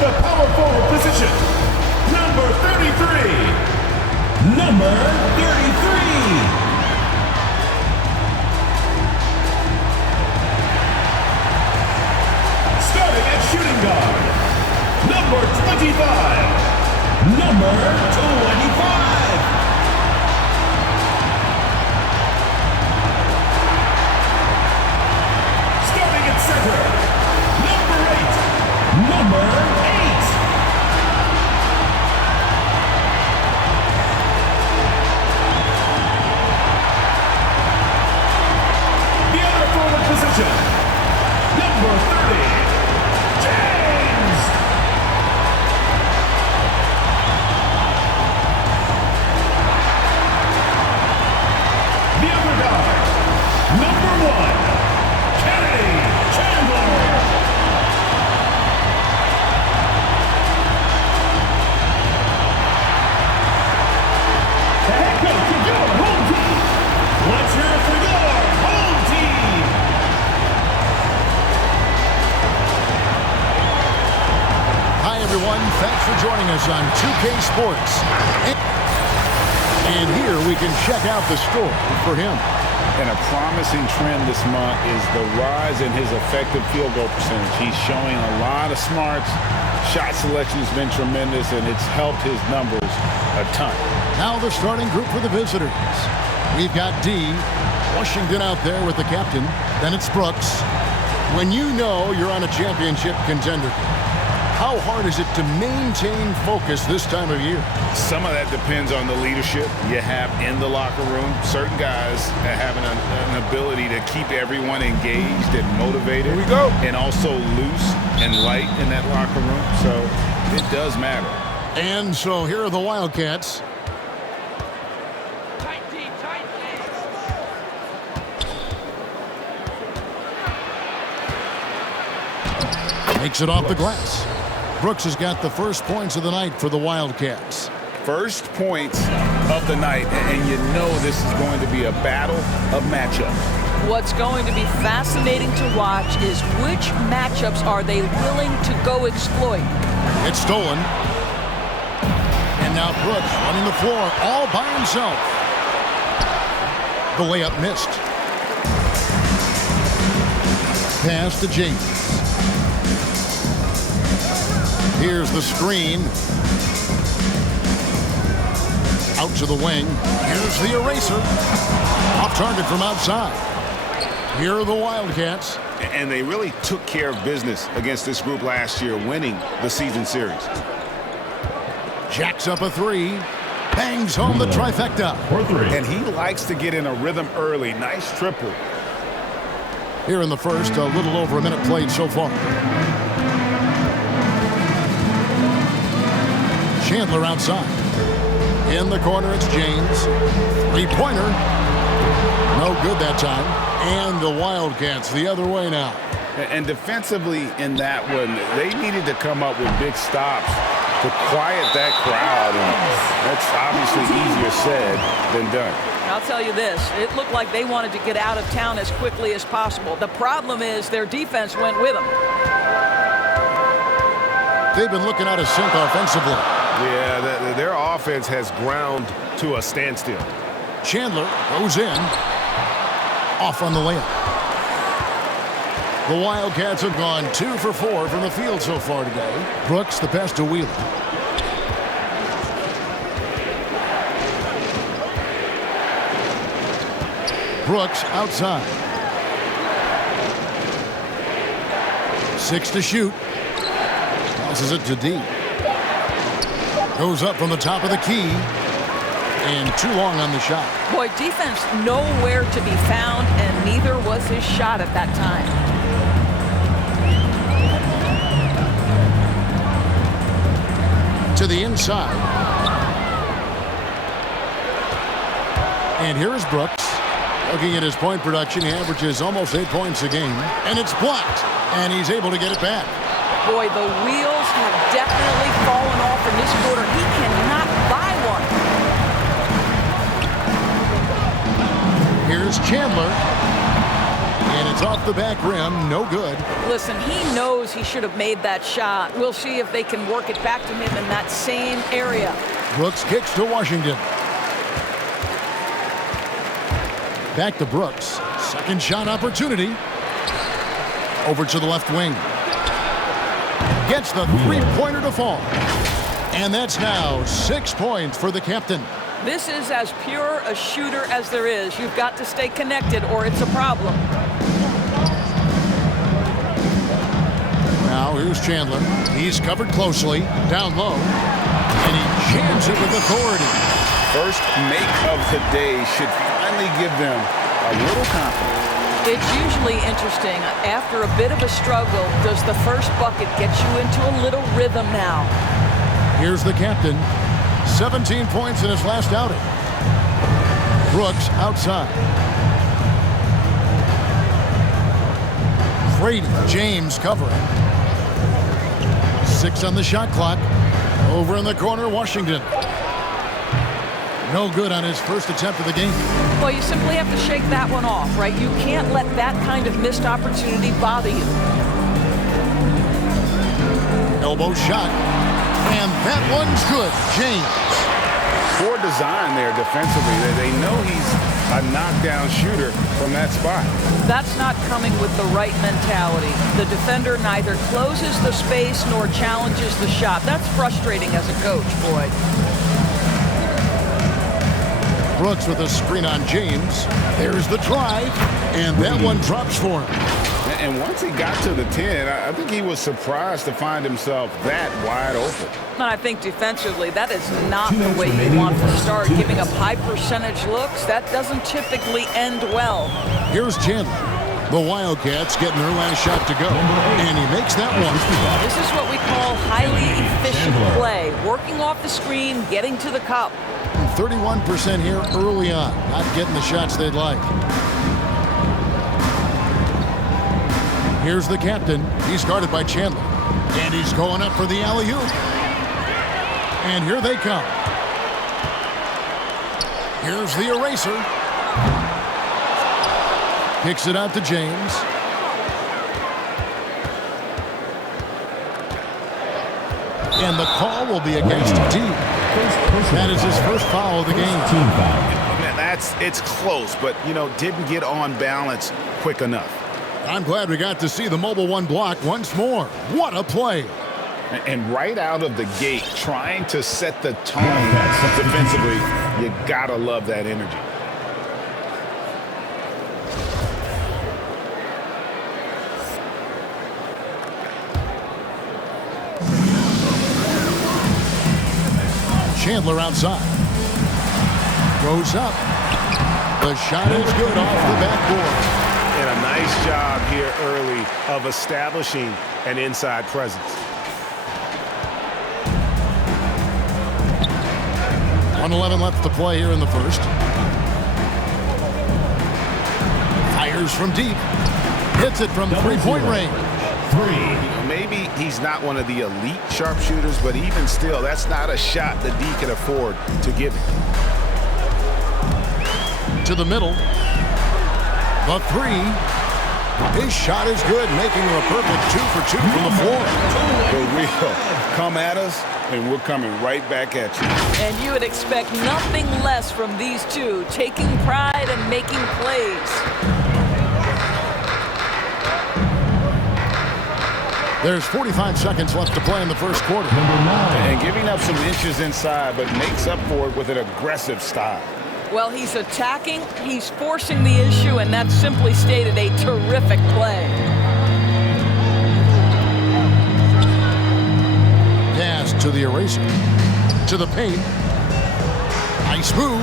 the power forward position, number 33. Number 33. Starting at shooting guard, number 25. Number 25. Starting at center, number 8. Number 8. The other forward position, number 30. James! The other guard, number 1, Kenny Chandler! The head coach of your home team! Let's hear it for your home team! Hi, everyone. Thanks for joining us on 2K Sports. And here we can check out the score for him. And a promising trend this month is the rise in his effective field goal percentage. He's showing a lot of smarts. Shot selection has been tremendous, and it's helped his numbers a ton. Now the starting group for the visitors. We've got D. Washington out there with the captain. Then it's Brooks. When you know you're on a championship contender, how hard is it to maintain focus this time of year? Some of that depends on the leadership you have in the locker room. Certain guys have an ability to keep everyone engaged and motivated. Here we go. And also loose and light in that locker room. So it does matter. And so here are the Wildcats. Makes it off the glass. Brooks has got the first points of the night for the Wildcats. First points of the night, and you know this is going to be a battle of matchups. What's going to be fascinating to watch is which matchups are they willing to go exploit. It's stolen. And now Brooks running the floor all by himself. The layup missed. Pass to James. Here's the screen. Out to the wing. Here's the eraser. Off target from outside. Here are the Wildcats. And they really took care of business against this group last year, winning the season series. Jacks up a three. Bangs home the trifecta. And he likes to get in a rhythm early. Nice triple. Here in the first, a little over a minute played so far. Chandler outside. In the corner, it's James. Three-pointer. No good that time. And the Wildcats the other way now. And defensively in that one, they needed to come up with big stops to quiet that crowd. And that's obviously easier said than done. I'll tell you this, it looked like they wanted to get out of town as quickly as possible. The problem is their defense went with them. They've been looking out of sync offensively. Yeah, their offense has ground to a standstill. Chandler goes in. Off on the layup. The Wildcats have gone 2 for 4 from the field so far today. Brooks the pass to Wheeler. Brooks outside. 6 to shoot. Passes it to D. Goes up from the top of the key. And too long on the shot. Boy, defense nowhere to be found, and neither was his shot at that time. To the inside. And here is Brooks. Looking at his point production, he averages almost 8 points a game. And it's blocked. And he's able to get it back. Boy, the wheels have definitely fallen off in this quarter. He cannot buy one. Here's Chandler. And it's off the back rim. No good. Listen, he knows he should have made that shot. We'll see if they can work it back to him in that same area. Brooks kicks to Washington. Back to Brooks. Second shot opportunity. Over to the left wing. Gets the three-pointer to fall. And that's now 6 points for the captain. This is as pure a shooter as there is. You've got to stay connected or it's a problem. Now here's Chandler. He's covered closely. Down low. And he jams it with authority. First make of the day should finally give them a little confidence. It's usually interesting. After a bit of a struggle, does the first bucket get you into a little rhythm now? Here's the captain. 17 points in his last outing. Brooks outside. Brady, James covering. 6 on the shot clock. Over in the corner, Washington. No good on his first attempt of the game. Well, you simply have to shake that one off, right? You can't let that kind of missed opportunity bother you. Elbow shot. And that one's good. James. Poor design there defensively. They know he's a knockdown shooter from that spot. That's not coming with the right mentality. The defender neither closes the space nor challenges the shot. That's frustrating as a coach, Boyd. Brooks with a screen on James. There's the drive. And that one drops for him. And once he got to the 10, I think he was surprised to find himself that wide open. And I think defensively, that is not the way you want to start. Giving up high percentage looks, that doesn't typically end well. Here's Chandler. The Wildcats getting their last shot to go. And he makes that one. This is what we call highly efficient play. Working off the screen, getting to the cup. 31% here early on. Not getting the shots they'd like. Here's the captain. He's guarded by Chandler. And he's going up for the alley-oop. And here they come. Here's the eraser. Kicks it out to James. And the call will be against D. That is his first foul of the game. Man, it's close, but, didn't get on balance quick enough. I'm glad we got to see the Mobile One block once more. What a play. And right out of the gate, trying to set the tone defensively, you gotta love that energy. Chandler outside. Goes up. The shot is good off the backboard. And a nice job here early of establishing an inside presence. 1:11 left to play here in the first. Fires from deep. Hits it from three-point range. Maybe he's not one of the elite sharpshooters, but even still, that's not a shot that D can afford to give him. To the middle. The three. His shot is good, making him a perfect 2 for 2 from the floor. For real. Come at us, and we're coming right back at you. And you would expect nothing less from these two, taking pride and making plays. There's 45 seconds left to play in the first quarter. And giving up some inches inside, but makes up for it with an aggressive style. Well, he's attacking, he's forcing the issue, and that's simply stated a terrific play. Pass to the eraser. To the paint. Nice move.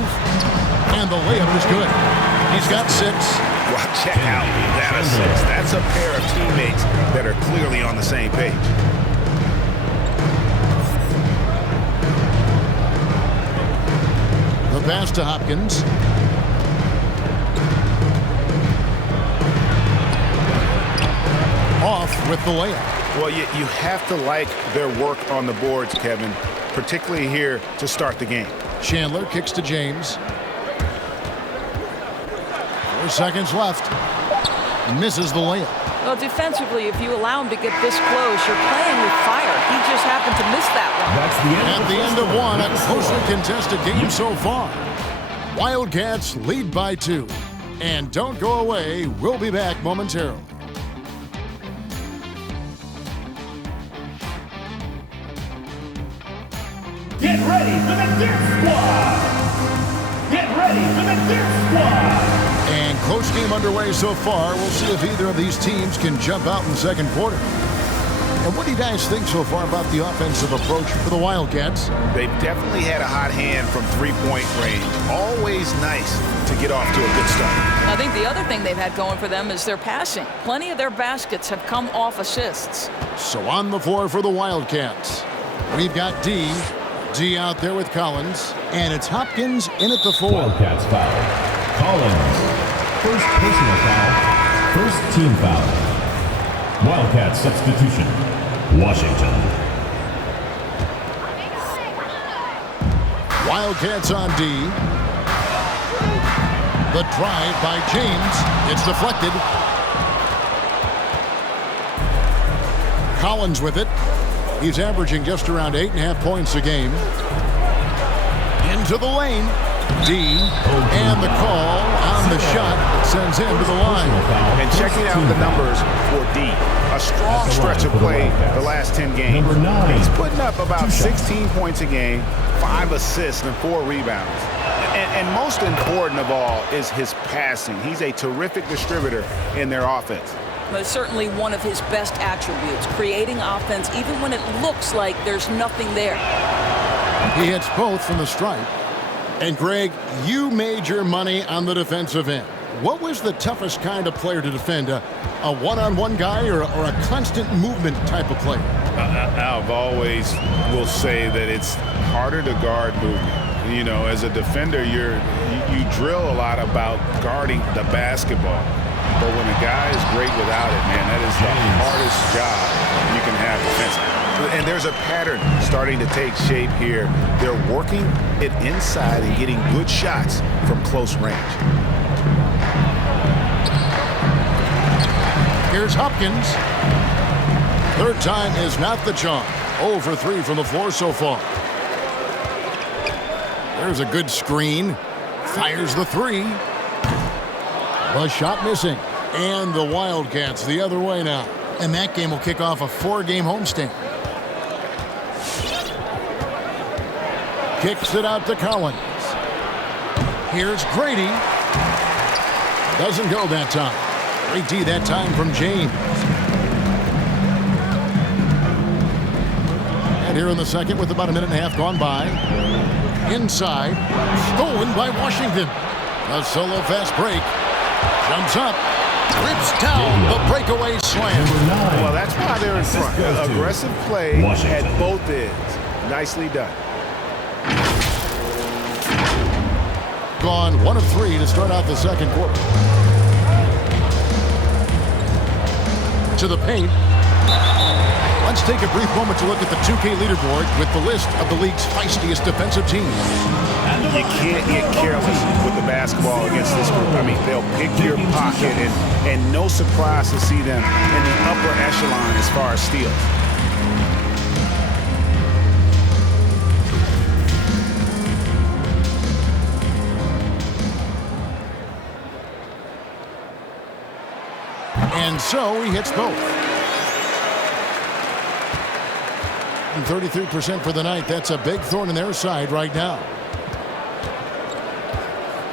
And the layup is good. He's got 6. Well, check out that assist. That's a pair of teammates that are clearly on the same page. The pass to Hopkins. Off with the layup. Well, you have to like their work on the boards, Kevin, particularly here to start the game. Chandler kicks to James. 4 seconds left. misses the layup. Well, defensively, if you allow him to get this close, you're playing with fire. He just happened to miss that one. That's the end. At the end of one, a closely contested game so far. Wildcats lead by 2. And don't go away. We'll be back momentarily. Get ready for the Dirt Squad! Get ready for the Dirt Squad! And close game underway so far. We'll see if either of these teams can jump out in the second quarter. And what do you guys think so far about the offensive approach for the Wildcats? They've definitely had a hot hand from three-point range. Always nice to get off to a good start. I think the other thing they've had going for them is their passing. Plenty of their baskets have come off assists. So on the floor for the Wildcats, we've got D out there with Collins, and it's Hopkins in at the 4. Wildcats foul. Collins. First personal foul. First team foul. Wildcats substitution. Washington. Wildcats on D. The drive by James. It's deflected. Collins with it. He's averaging just around 8.5 points a game. Into the lane. D. And the call on the shot sends him to the line. And checking out the numbers for D. A strong stretch of play the last 10 games. He's putting up about 16 points a game, 5 assists, and 4 rebounds. And most important of all is his passing. He's a terrific distributor in their offense. But it's certainly one of his best attributes, creating offense even when it looks like there's nothing there. He hits both from the stripe. And Greg, you made your money on the defensive end. What was the toughest kind of player to defend? A one-on-one guy or a constant movement type of player? I've always will say that it's harder to guard movement. You know, as a defender, you drill a lot about guarding the basketball. But when a guy is great without it, man, that is the hardest job you can have defensively. And there's a pattern starting to take shape here. They're working it inside and getting good shots from close range. Here's Hopkins. Third time is not the charm. 0 for 3 from the floor so far. There's a good screen. Fires the 3. The shot missing. And the Wildcats the other way now. And that game will kick off a 4-game homestand. Kicks it out to Collins. Here's Grady. Doesn't go that time. Great D that time from James. And here in the second with about a minute and a half gone by. Inside. Stolen by Washington. A solo fast break. Jumps up. Rips down the breakaway slam. Well, that's why they're in front. Aggressive play at both ends. Nicely done. Gone 1 of 3 to start out the second quarter. To the paint. Let's take a brief moment to look at the 2K leaderboard with the list of the league's feistiest defensive teams. You can't get careless with the basketball against this group. I mean, they'll pick your pocket, and no surprise to see them in the upper echelon as far as steals. And so he hits both. 33% for the night. That's a big thorn in their side right now.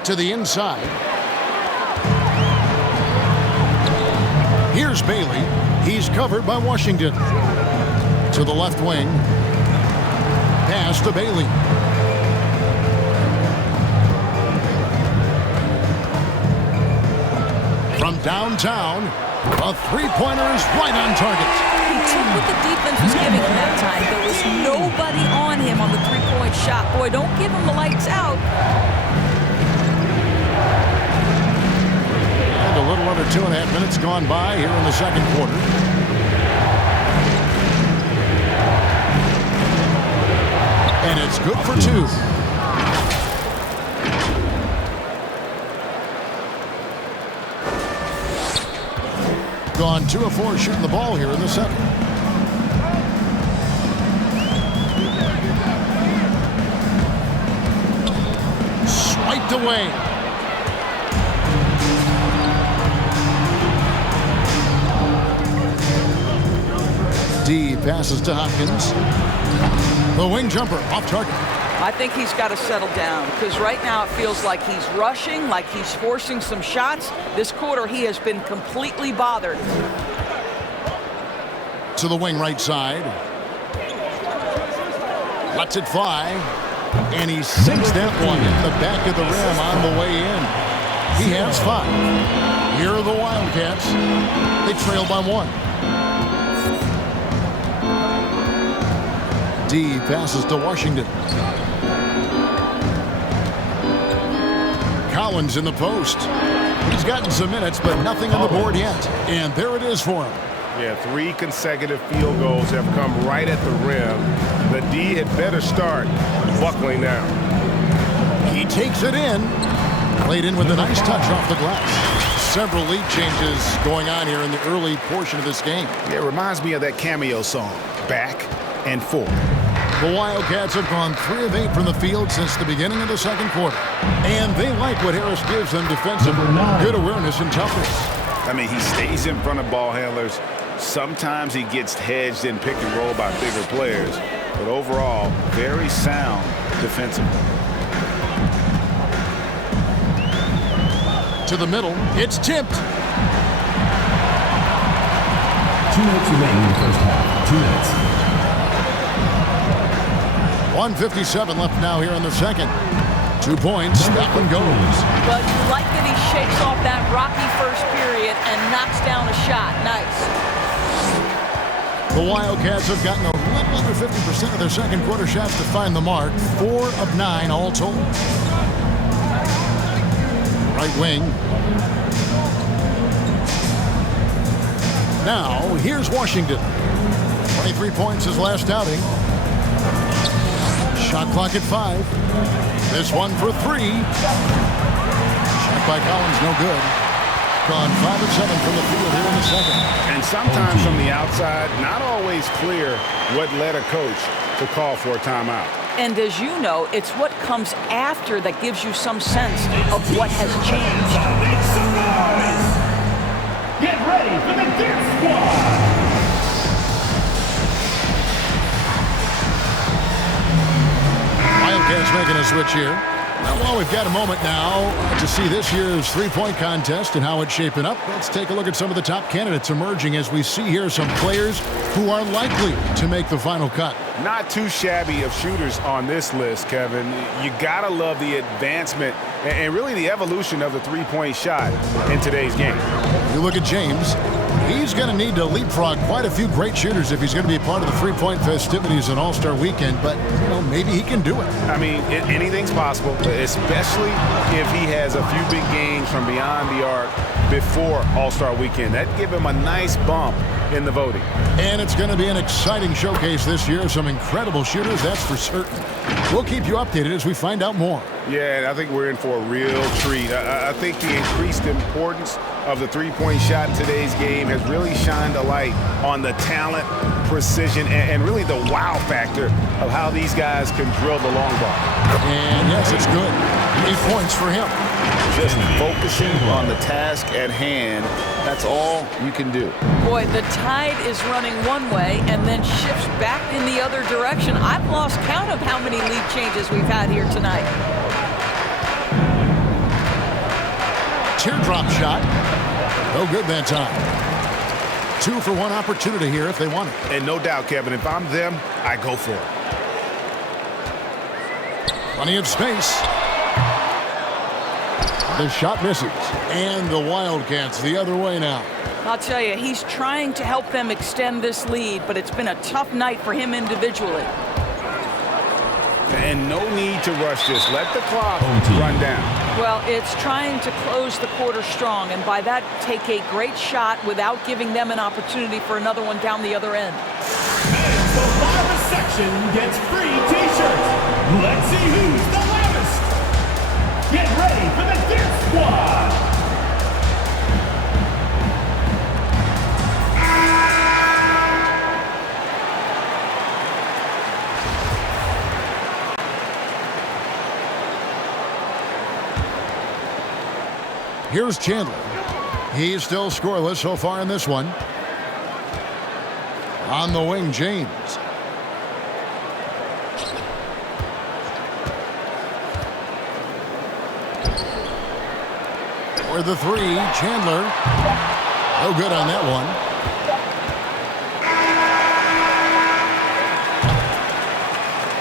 To the inside. Here's Bailey. He's covered by Washington. To the left wing. Pass to Bailey. From downtown, a three-pointer is right on target. He took what the defense was giving him that time. There was nobody on him on the three-point shot. Boy, don't give him the lights out. And a little under 2.5 minutes gone by here in the second quarter. And it's good for 2. Gone 2 of 4 shooting the ball here in the second. Swiped away. D passes to Hopkins. The wing jumper off target. I think he's got to settle down because right now it feels like he's rushing, like he's forcing some shots. This quarter he has been completely bothered. To the wing right side. Lets it fly. And he sinks that one in the back of the rim on the way in. He has 5. Here are the Wildcats. They trail by 1. D passes to Washington. Collins in the post. He's gotten some minutes, but nothing on the board yet. And there it is for him. Yeah, 3 consecutive field goals have come right at the rim. The D had better start buckling down. He takes it in. Played in with a nice touch off the glass. Several lead changes going on here in the early portion of this game. Yeah, it reminds me of that cameo song, Back and Forth. The Wildcats have gone 3 of 8 from the field since the beginning of the second quarter. And they like what Harris gives them defensively. Good awareness and toughness. I mean, he stays in front of ball handlers. Sometimes he gets hedged in pick and roll by bigger players. But overall, very sound defensively. To the middle. It's tipped. 2 minutes remaining in the first half. 2 minutes. 1:57 left now here in the second. 2 points. That one goes. But you like that he shakes off that rocky first period and knocks down a shot. Nice. The Wildcats have gotten a little under 50% of their second quarter shots to find the mark. 4 of 9 all told. Right wing. Now, here's Washington. 23 points his last outing. Shot clock at 5. This one for 3. Shot by Collins, no good. Gone 5 of 7 from the field here in the second. And sometimes from the outside, not always clear what led a coach to call for a timeout. And as you know, it's what comes after that gives you some sense of what has changed. Make some noise! Get ready for the Dance Squad! Wildcats making a switch here. Well, we've got a moment now to see this year's three-point contest and how it's shaping up. Let's take a look at some of the top candidates emerging as we see here some players who are likely to make the final cut. Not too shabby of shooters on this list, Kevin. You gotta love the advancement and really the evolution of the three-point shot in today's game. You look at James. He's going to need to leapfrog quite a few great shooters if he's going to be a part of the three-point festivities on All-Star Weekend, but you know, maybe he can do it. I mean, anything's possible, especially if he has a few big games from beyond the arc before All-Star Weekend. That'd give him a nice bump in the voting. And it's going to be an exciting showcase this year. Some incredible shooters, that's for certain. We'll keep you updated as we find out more. Yeah, and I think we're in for a real treat. I think the increased importance of the three-point shot in today's game has really shined a light on the talent, precision, and really the wow factor of how these guys can drill the long ball. And yes, it's good. 8 points for him. Just focusing on the task at hand, that's all you can do. Boy, the tide is running one way and then shifts back in the other direction. I've lost count of how many lead changes we've had here tonight. Teardrop shot. No good that time. 2 for 1 opportunity here if they want it. And no doubt, Kevin, if I'm them, I go for it. Plenty of space. The shot misses. And the Wildcats the other way now. I'll tell you, he's trying to help them extend this lead, but it's been a tough night for him individually. And no need to rush this. Let the clock run down. Well, it's trying to close the quarter strong, and by that, take a great shot without giving them an opportunity for another one down the other end. And the loudest section gets free T-shirts. Let's see who's the loudest. Get ready for the Dance Squad. Here's Chandler. He's still scoreless so far in this one. On the wing, James. For the three, Chandler. No good on that one.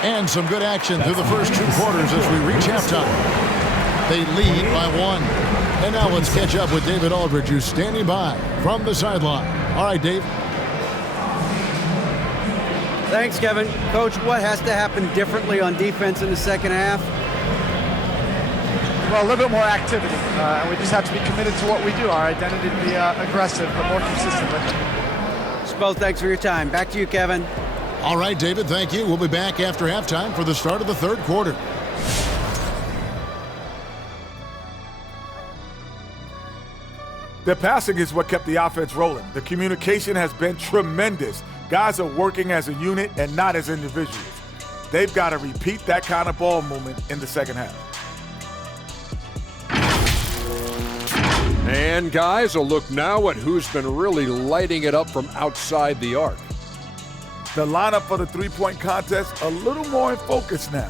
And some good action through the first 2 quarters as we reach halftime. They lead by 1. And now let's catch up with David Aldridge, who's standing by from the sideline. All right, Dave. Thanks, Kevin. Coach, what has to happen differently on defense in the second half? Well, a little bit more activity. And we just have to be committed to what we do. Our identity to be aggressive, but more consistently. Spo, thanks for your time. Back to you, Kevin. All right, David, thank you. We'll be back after halftime for the start of the third quarter. Their passing is what kept the offense rolling. The communication has been tremendous. Guys are working as a unit and not as individuals. They've got to repeat that kind of ball movement in the second half. And guys, a look now at who's been really lighting it up from outside the arc. The lineup for the three-point contest a little more in focus now.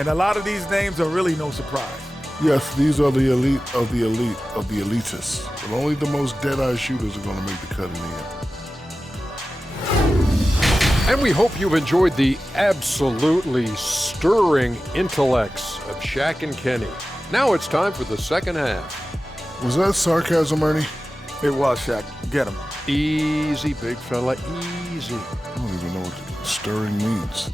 And a lot of these names are really no surprise. Yes, these are the elite of the elite of the elitists. But only the most dead-eye shooters are going to make the cut in the end. And we hope you've enjoyed the absolutely stirring intellects of Shaq and Kenny. Now it's time for the second half. Was that sarcasm, Ernie? It was, Shaq. Get him. Easy, big fella, easy. I don't even know what stirring means.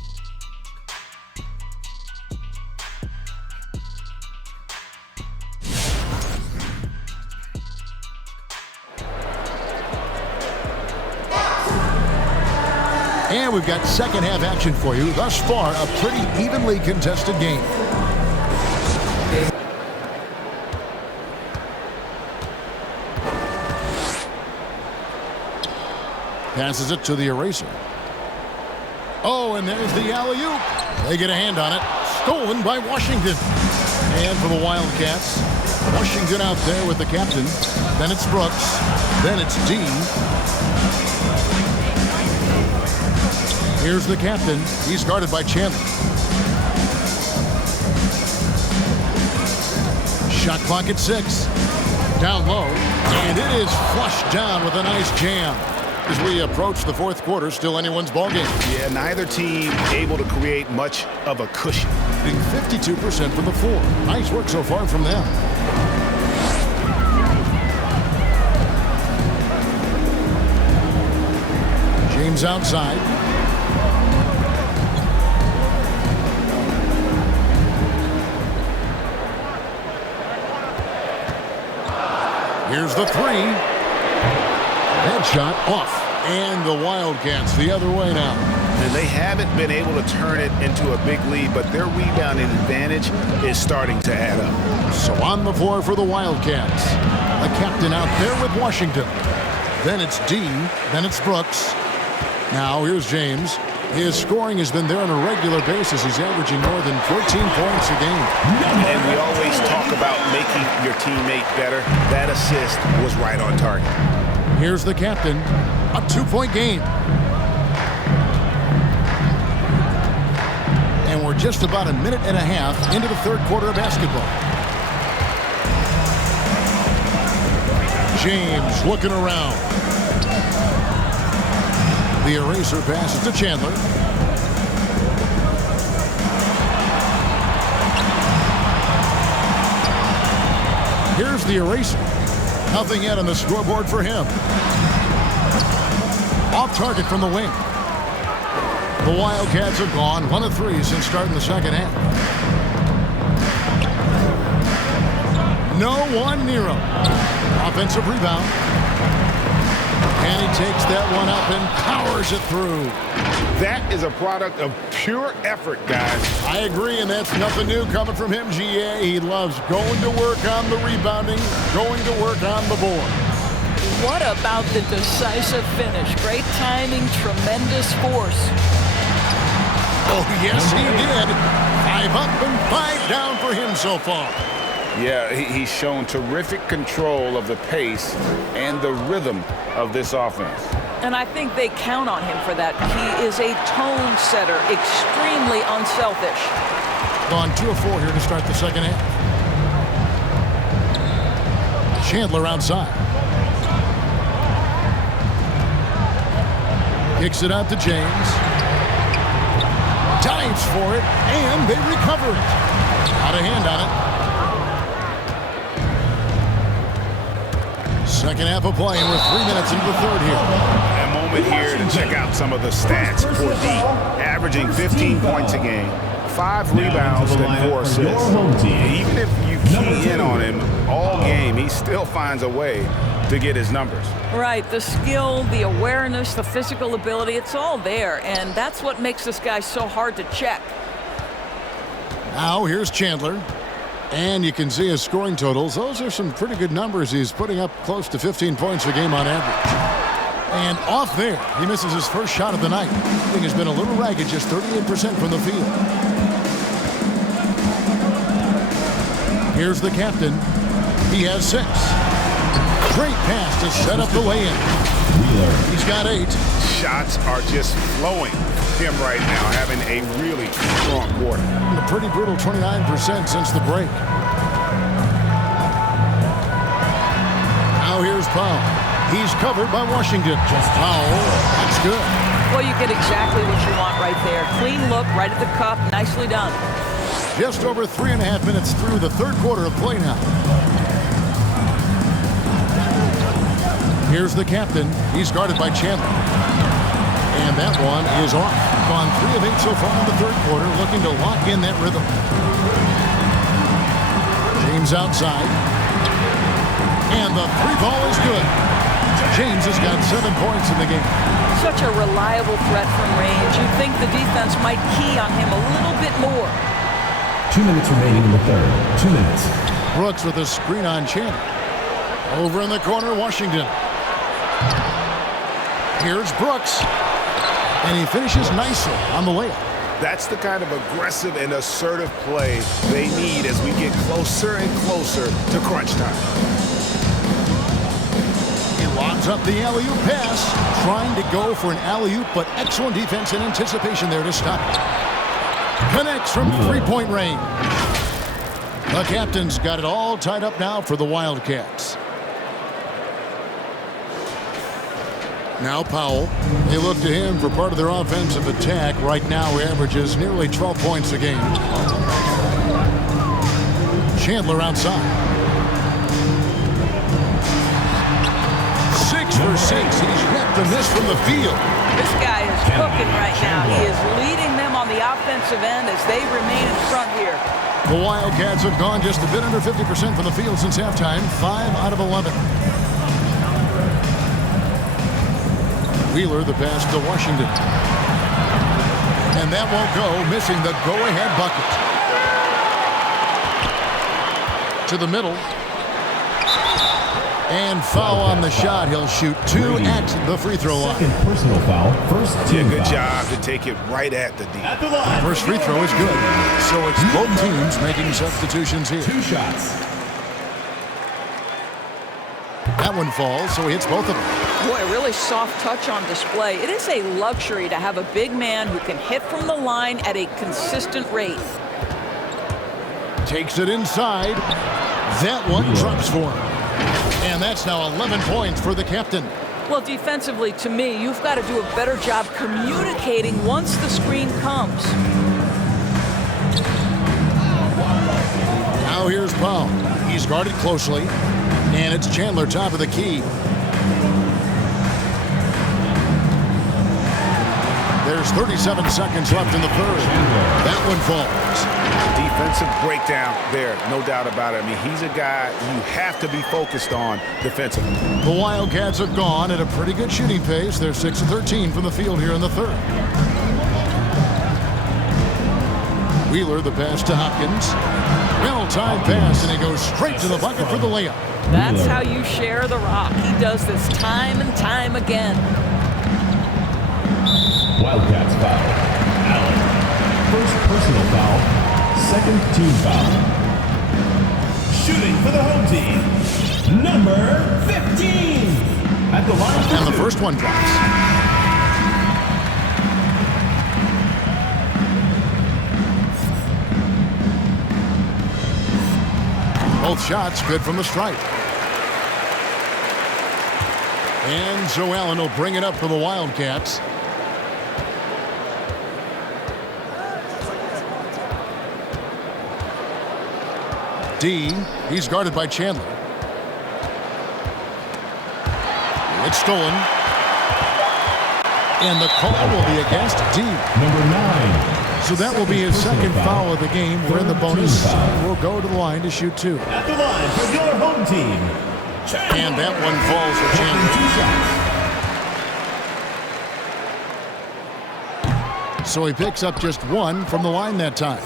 And we've got second half action for you. Thus far, a pretty evenly contested game. Passes it to the eraser. Oh, and there's the alley-oop. They get a hand on it. Stolen by Washington. And for the Wildcats, Washington out there with the captain. Then it's Brooks. Then it's D. Here's the captain. He's guarded by Chandler. Shot clock at 6. Down low. And it is flushed down with a nice jam. As we approach the fourth quarter, still anyone's ballgame. Yeah, neither team able to create much of a cushion. Being 52% from the floor. Nice work so far from them. James outside. Here's the three. That shot off. And the Wildcats the other way now. And they haven't been able to turn it into a big lead, but their rebounding advantage is starting to add up. So on the floor for the Wildcats. The captain out there with Washington. Then it's D. Then it's Brooks. Now here's James. His scoring has been there on a regular basis. He's averaging more than 14 points a game. And we always talk about making your teammate better. That assist was right on target. Here's the captain. A 2-point game. And we're just about a minute and a half into the third quarter of basketball. James looking around. The eraser passes to Chandler. Here's the eraser. Nothing yet on the scoreboard for him. Off target from the wing. The Wildcats have gone 1 of 3 since starting the second half. No one near him. Offensive rebound. And he takes that one up and powers it through. That is a product of pure effort, guys. I agree, and that's nothing new coming from him, GA. He loves going to work on the rebounding, going to work on the board. What about the decisive finish? Great timing, tremendous force. Oh, yes, he did. 5 up and 5 down for him so far. Yeah, he's shown terrific control of the pace and the rhythm of this offense. And I think they count on him for that. He is a tone setter, extremely unselfish. Gone 2 of 4 here to start the second half. Chandler outside. Kicks it out to James. Dives for it, and they recover it. Out of hand on it. Second half of play, and we're 3 minutes into the third here. A moment here to check out some of the stats for D. Averaging 15 points a game, 5 rebounds, and 4 assists. Even if you key in on him all game, he still finds a way to get his numbers. Right, the skill, the awareness, the physical ability, it's all there, and that's what makes this guy so hard to check. Now here's Chandler. And you can see his scoring totals. Those are some pretty good numbers. He's putting up close to 15 points a game on average. And off there, he misses his first shot of the night. Shooting has been a little ragged, just 38% from the field. Here's the captain. He has 6. Great pass to set up the lay-in. He's got 8. Shots are just flowing him right now, having a really strong quarter. A pretty brutal 29% since the break. Now here's Powell. He's covered by Washington. Powell, that's good. Well, you get exactly what you want right there. Clean look, right at the cup, nicely done. Just over 3.5 minutes through the third quarter of play now. Here's the captain. He's guarded by Chandler. And that one is off. Gone 3 of 8 so far in the third quarter, looking to lock in that rhythm. James outside. And the 3-ball is good. James has got 7 points in the game. Such a reliable threat from range. You'd think the defense might key on him a little bit more. 2 minutes remaining in the third. 2 minutes. Brooks with a screen on Chandler. Over in the corner, Washington. Here's Brooks. And he finishes nicely on the layup. That's the kind of aggressive and assertive play they need as we get closer and closer to crunch time. He lobs up the alley-oop pass, trying to go for an alley-oop, but excellent defense and anticipation there to stop it. Connects from 3-point range. The captain's got it all tied up now for the Wildcats. Now Powell. They look to him for part of their offensive attack. Right now he averages nearly 12 points a game. Chandler outside. 6 for 6. He's yet to miss from the field. This guy is cooking right now. He is leading them on the offensive end as they remain in front here. The Wildcats have gone just a bit under 50% from the field since halftime. 5 out of 11. Wheeler, the pass to Washington. And that won't go, missing the go-ahead bucket. To the middle. And foul on the shot. He'll shoot 2 at the free throw line. Second personal foul. First team Good foul. job to take it right at the D. At the line. First free throw is good. So it's both teams making substitutions here. 2 shots. That one falls, so he hits both of them. Boy, a really soft touch on display. It is a luxury to have a big man who can hit from the line at a consistent rate. Takes it inside. That one drops for him. And that's now 11 points for the captain. Well, defensively, to me, you've got to do a better job communicating once the screen comes. Now here's Powell. He's guarded closely. And it's Chandler top of the key. There's 37 seconds left in the third. That one falls. Defensive breakdown there, no doubt about it. I mean, he's a guy you have to be focused on defensively. The Wildcats have gone at a pretty good shooting pace. They're 6 of 13 from the field here in the third. Wheeler, the pass to Hopkins. Well-timed pass, and he goes straight to the bucket for the layup. That's how you share the rock. He does this time and time again. Wildcats foul. Allen. First personal foul. Second team foul. Shooting for the home team, number 15. At the line. And the first one drops. Both shots good from the stripe. And Joe Allen will bring it up for the Wildcats. D, he's guarded by Chandler. It's stolen. And the call will be against D. Number 9. So that will be his second foul of the game. We're in the bonus. We'll go to the line to shoot 2. At the line for your home team, Chandler. And that one falls for Chandler. So he picks up just 1 from the line that time.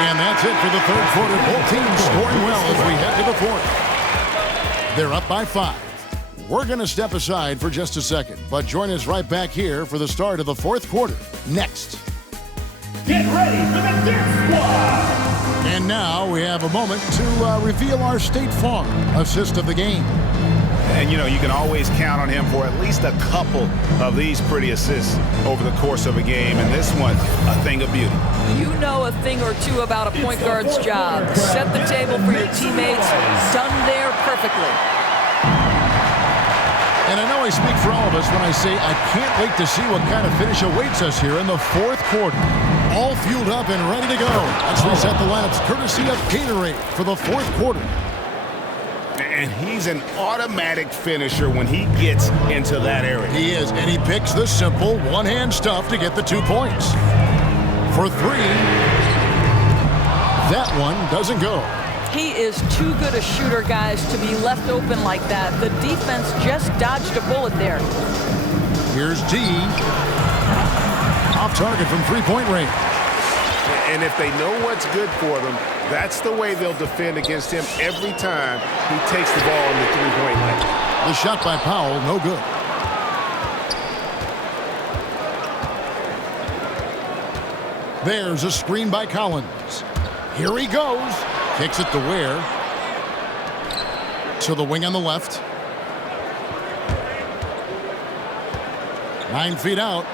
And that's it for the third quarter. Both teams scoring well as we head to the fourth. They're up by 5. We're going to step aside for just a second, but join us right back here for the start of the fourth quarter next. Get ready for the Dip Squad! And now we have a moment to reveal our State Farm assist of the game. And, you know, you can always count on him for at least a couple of these pretty assists over the course of a game. And this one, a thing of beauty. You know a thing or two about a point guard's job. Set the table for your teammates. Done there perfectly. And I know I speak for all of us when I say I can't wait to see what kind of finish awaits us here in the fourth quarter. All fueled up and ready to go. Let's reset the lineups courtesy of Gatorade for the fourth quarter. And he's an automatic finisher when he gets into that area. He is, and he picks the simple one-hand stuff to get the 2 points. For 3, that one doesn't go. He is too good a shooter, guys, to be left open like that. The defense just dodged a bullet there. Here's D. Off target from three-point range. And if they know what's good for them, that's the way they'll defend against him every time he takes the ball in the three-point line. The shot by Powell, no good. There's a screen by Collins. Here he goes. Kicks it to Ware. To the wing on the left. 9 feet out.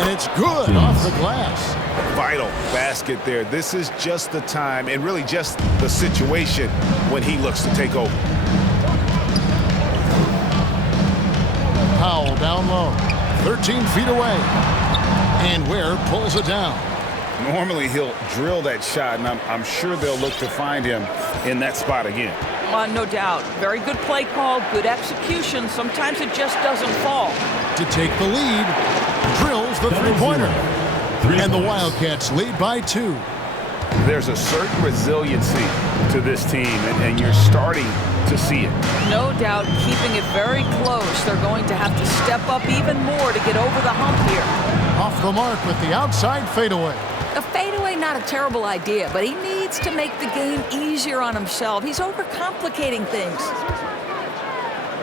And it's good off the glass. Vital basket there. This is just the time and really just the situation when he looks to take over. Powell down low. 13 feet away. And Ware pulls it down. Normally he'll drill that shot, and I'm sure they'll look to find him in that spot again. No doubt. Very good play call, good execution. Sometimes it just doesn't fall. To take the lead, drills the three-pointer. And the Wildcats lead by 2. There's a certain resiliency to this team, and you're starting to see it. No doubt, keeping it very close. They're going to have to step up even more to get over the hump here. Off the mark with the outside fadeaway. A fadeaway, not a terrible idea, but he needs to make the game easier on himself. He's overcomplicating things.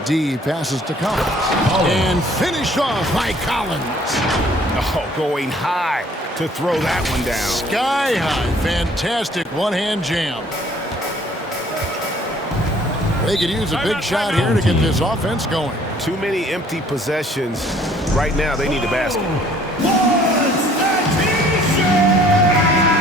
D passes to Collins. And finished off by Collins. Oh, going high to throw that one down. Sky high. Fantastic one-hand jam. They could use a big shot here to get this offense going. Too many empty possessions. Right now, they need a basket.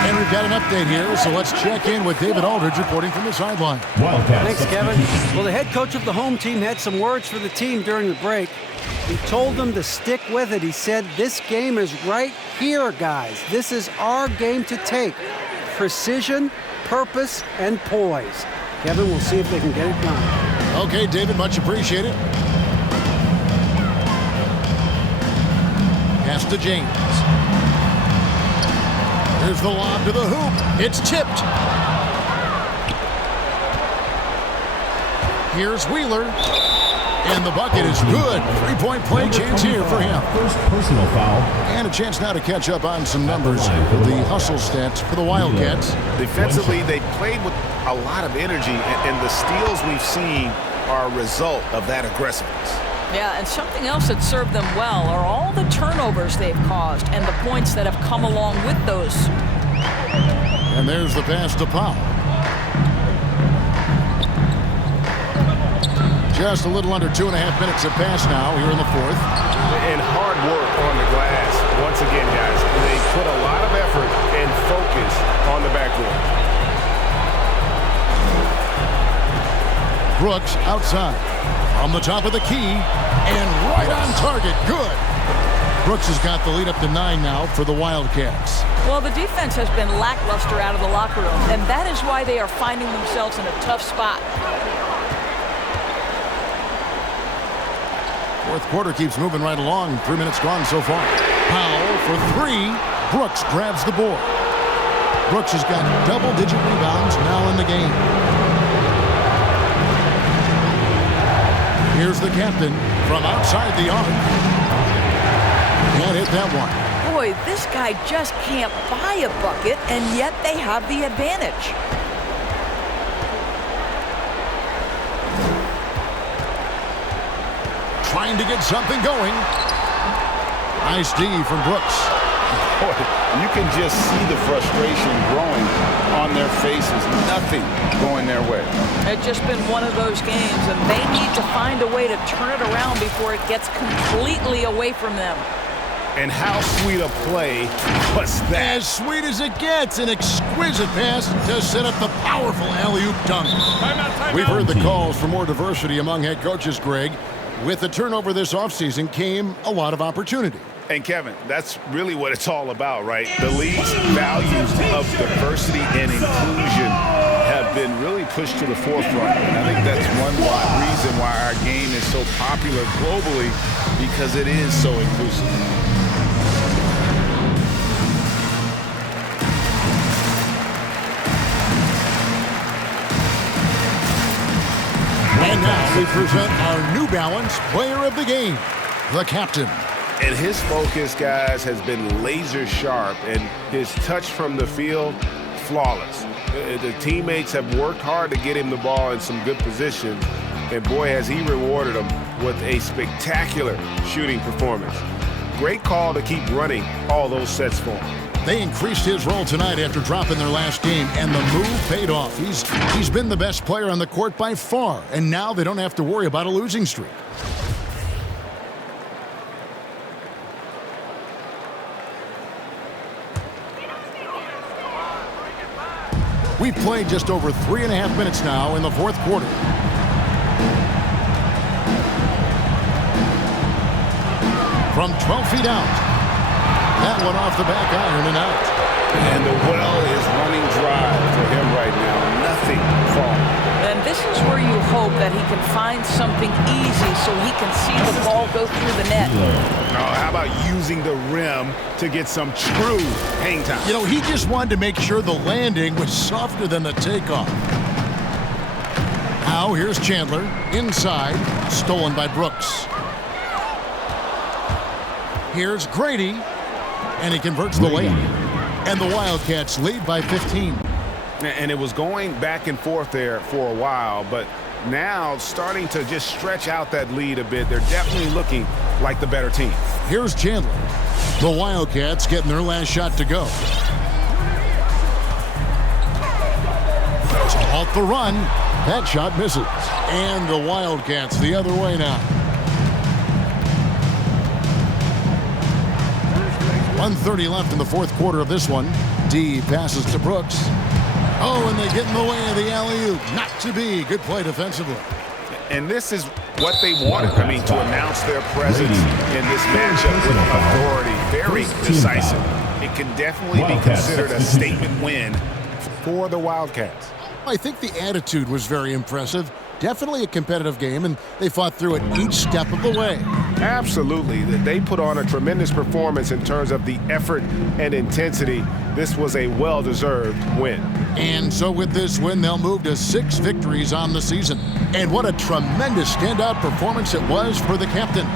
And we've got an update here, so let's check in with David Aldridge reporting from the sideline. Thanks, Kevin. Well, the head coach of the home team had some words for the team during the break. He told them to stick with it. He said, this game is right here, guys. This is our game to take. Precision, purpose, and poise. Kevin, we'll see if they can get it done. Okay, David, much appreciated. Pass to James. Here's the lob to the hoop. It's tipped. Here's Wheeler. And the bucket is good. Three-point play chance here for him. First personal foul. And a chance now to catch up on some numbers with the hustle stats for the Wildcats. Defensively, they played with a lot of energy, and the steals we've seen are a result of that aggressiveness. Yeah, and something else that served them well are all the turnovers they've caused and the points that have come along with those. And there's the pass to Powell. Just a little under 2.5 minutes have passed now here in the fourth. And hard work on the glass. Once again, guys, they put a lot of effort and focus on the backboard. Brooks outside. From the top of the key. And right on target. Good. Brooks has got the lead up to 9 now for the Wildcats. Well, the defense has been lackluster out of the locker room, and that is why they are finding themselves in a tough spot. Fourth quarter keeps moving right along. 3 minutes gone so far. Powell for 3. Brooks grabs the board. Brooks has got double-digit rebounds now in the game. Here's the captain from outside the arc. Can't hit that one. Boy, this guy just can't buy a bucket, and yet they have the advantage. Trying to get something going. Nice D from Brooks. Boy, you can just see the frustration growing on their faces. Nothing going their way. It's just been one of those games, and they need to find a way to turn it around before it gets completely away from them. And how sweet a play was that? As sweet as it gets. An exquisite pass to set up the powerful alley-oop dunk. We've heard the calls for more diversity among head coaches, Greg. With the turnover this offseason came a lot of opportunity. And Kevin, that's really what it's all about, right? The league's values of diversity and inclusion have been really pushed to the forefront. And I think that's one reason why our game is so popular globally, because it is so inclusive. And now we present our New Balance Player of the Game, the captain. And his focus, guys, has been laser sharp, and his touch from the field, flawless. The teammates have worked hard to get him the ball in some good positions, and boy, has he rewarded them with a spectacular shooting performance. Great call to keep running all those sets for him. They increased his role tonight after dropping their last game, and the move paid off. He's been the best player on the court by far, and now they don't have to worry about a losing streak. We've played just over 3.5 minutes now in the fourth quarter. From 12 feet out. That one off the back iron and out. And the well is running dry for him right now. Nothing falling. And this is where you hope that he can find something easy so he can see the ball go through the net. How about using the rim to get some true hang time? You know, he just wanted to make sure the landing was softer than the takeoff. Now here's Chandler inside, stolen by Brooks. Here's Grady, and he converts the layup. And the Wildcats lead by 15. And it was going back and forth there for a while, but now starting to just stretch out that lead a bit. They're definitely looking like the better team. Here's Chandler. The Wildcats getting their last shot to go. To halt the run. That shot misses. And the Wildcats the other way now. 1:30 left in the fourth quarter of this one. D passes to Brooks. Oh, and they get in the way of the alley-oop. Not to be. Good play defensively. And this is what they wanted. I mean, to announce their presence in this matchup with authority. Very decisive. It can definitely be considered a statement win for the Wildcats. I think the attitude was very impressive. Definitely a competitive game, and they fought through it each step of the way. Absolutely. They put on a tremendous performance in terms of the effort and intensity. This was a well-deserved win. And so with this win, they'll move to 6 victories on the season. And what a tremendous standout performance it was for the captain.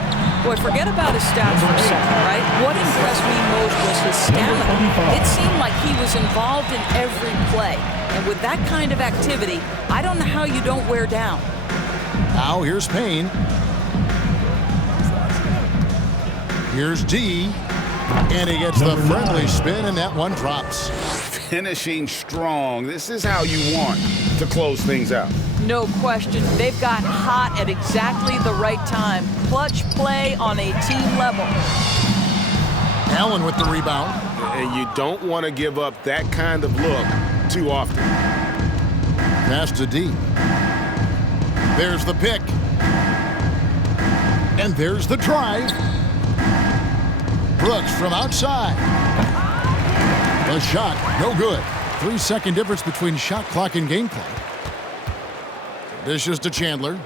Boy, forget about his stats for a second, right? What impressed me most was his stamina. It seemed like he was involved in every play. And with that kind of activity, I don't know how you don't wear down. Now here's Payne. Here's D. And he gets the friendly spin, and that one drops. Finishing strong. This is how you want to close things out. No question. They've got hot at exactly the right time. Clutch play on a team level. Allen with the rebound. And you don't want to give up that kind of look too often. Pass to D. There's the pick. And there's the drive. Brooks from outside. The shot, no good. 3-second difference between shot clock and game clock. Dishes to Chandler.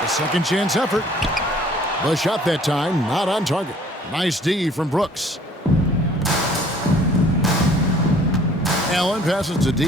A second chance effort. The shot that time, not on target. Nice D from Brooks. Allen passes to D.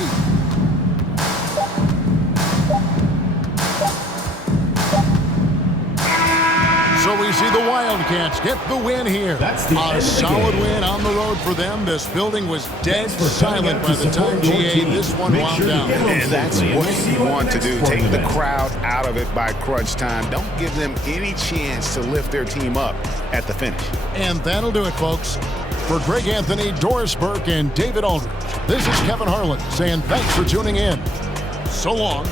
So we see the Wildcats get the win here. A solid win on the road for them. This building was dead silent by the time GA this one wound down. And that's what you want to do. Take the crowd out of it by crunch time. Don't give them any chance to lift their team up at the finish. And that'll do it, folks. For Greg Anthony, Doris Burke, and David Aldridge, this is Kevin Harlan saying thanks for tuning in. So long.